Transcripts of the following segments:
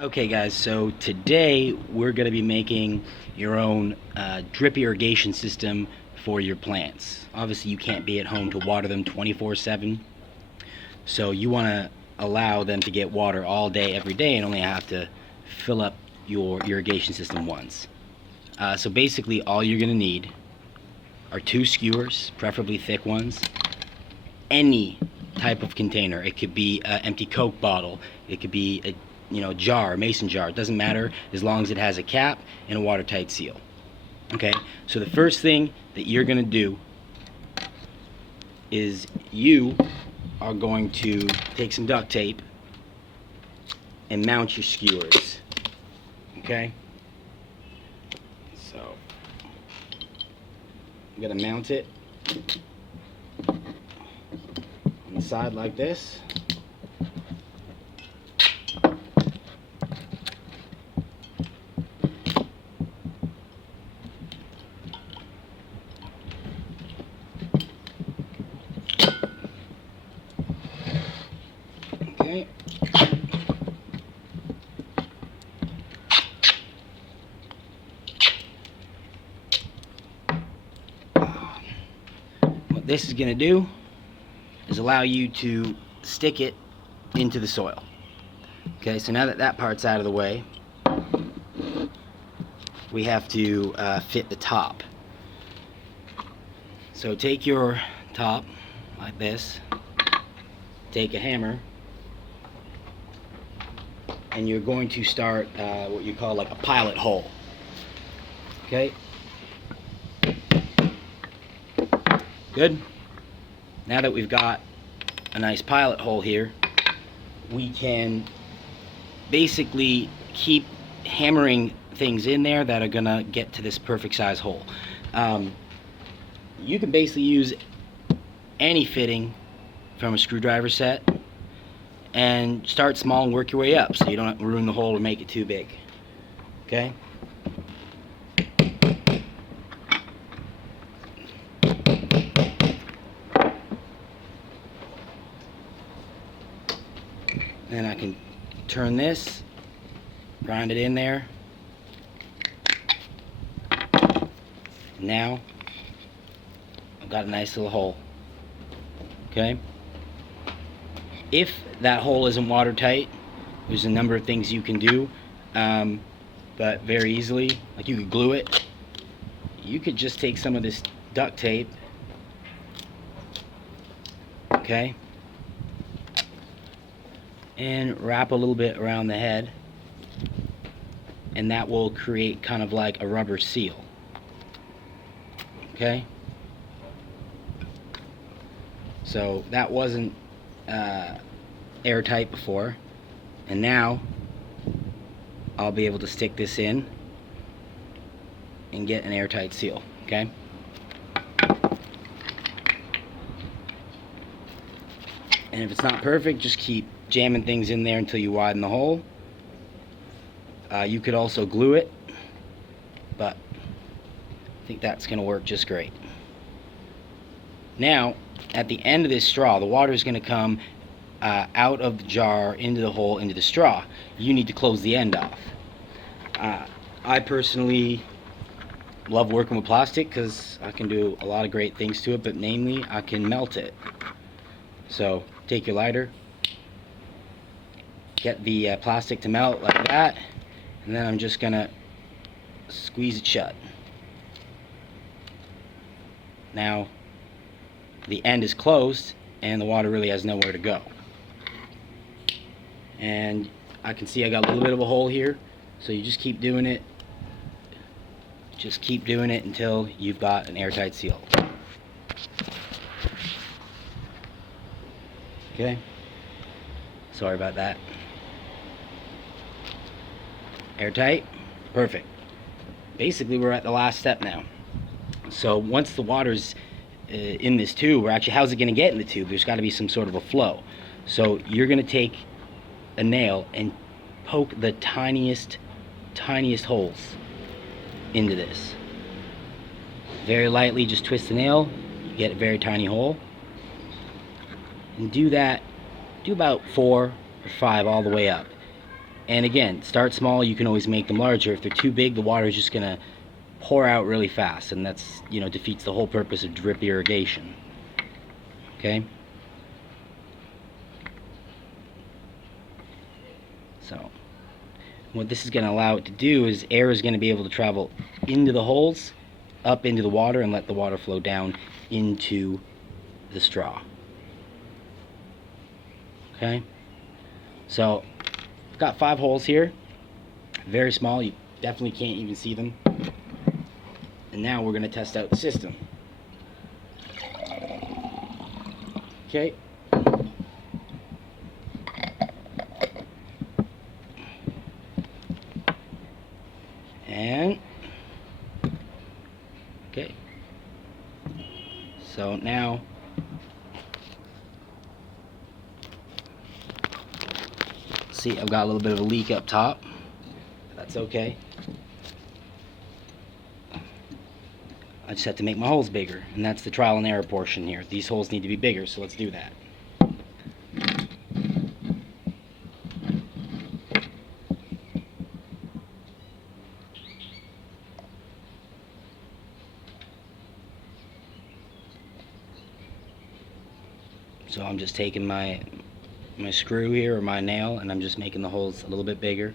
Okay guys, so today we're going to be making your own drip irrigation system for your plants. Obviously you can't be at home to water them 24/7, so you want to allow them to get water all day every day and only have to fill up your irrigation system once. So basically all you're going to need are 2 skewers, preferably thick ones, any type of container. It could be an empty Coke bottle, it could be a jar, mason jar. It doesn't matter as long as it has a cap and a watertight seal. Okay, so the first thing that you're gonna do is you are going to take some duct tape and mount your skewers. Okay, so I'm gonna mount it on the side like this. Okay. What this is going to do is allow you to stick it into the soil. Okay, so now that that part's out of the way, we have to fit the top. So take your top like this, take a hammer, and you're going to start what you call like a pilot hole. Okay? Good? Now that we've got a nice pilot hole here, we can basically keep hammering things in there that are gonna get to this perfect size hole. You can basically use any fitting from a screwdriver set and start small and work your way up so you don't ruin the hole or make it too big. Okay? Then I can turn this, grind it in there. Now I've got a nice little hole. Okay? If that hole isn't watertight, there's a number of things you can do, but very easily, like you could glue it. You could just take some of this duct tape, okay, and wrap a little bit around the head, and that will create kind of like a rubber seal. Okay, so that wasn't airtight before, and now I'll be able to stick this in and get an airtight seal. Okay, and if it's not perfect, just keep jamming things in there until you widen the hole. You could also glue it, but I think that's gonna work just great. Now at the end of this straw, the water is going to come out of the jar into the hole into the straw. You need to close the end off. I personally love working with plastic because I can do a lot of great things to it, but namely I can melt it. So take your lighter, get the plastic to melt like that, and then I'm just going to squeeze it shut. Now the end is closed and the water really has nowhere to go. And I can see I got a little bit of a hole here, so you just keep doing it. Just keep doing it until you've got an airtight seal. Okay? Sorry about that. Airtight? Perfect. Basically we're at the last step now. So once the water's in this tube, or actually how's it going to get in the tube? There's got to be some sort of a flow. So you're going to take a nail and poke the tiniest holes into this. Very lightly, just twist the nail, you get a very tiny hole, and do that, do about 4 or 5 all the way up. And again, start small. You can always make them larger. If they're too big, the water is just going to pour out really fast, and that's, defeats the whole purpose of drip irrigation. Okay? So, what this is going to allow it to do is air is going to be able to travel into the holes, up into the water, and let the water flow down into the straw. Okay? So, I've got 5 holes here. Very small. You definitely can't even see them. And now we're going to test out the system. Okay. And okay. So now see, I've got a little bit of a leak up top. That's okay. I just have to make my holes bigger, and that's the trial and error portion here. These holes need to be bigger, so let's do that. So I'm just taking my screw here, or my nail, and I'm just making the holes a little bit bigger.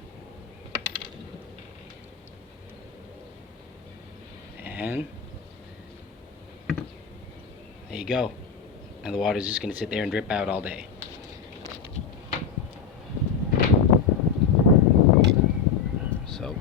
And there you go. And the water's just going to sit there and drip out all day. So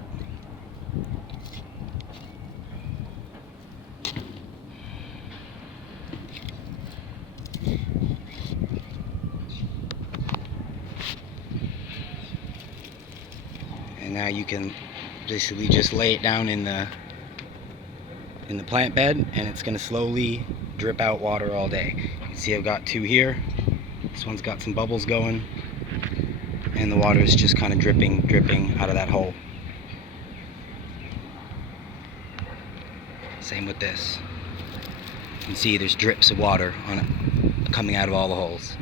and now you can basically just lay it down in the plant bed, and it's going to slowly drip out water all day. You can see I've got 2 here. This one's got some bubbles going, and the water is just kind of dripping out of that hole. Same with this. You can see there's drips of water on it coming out of all the holes.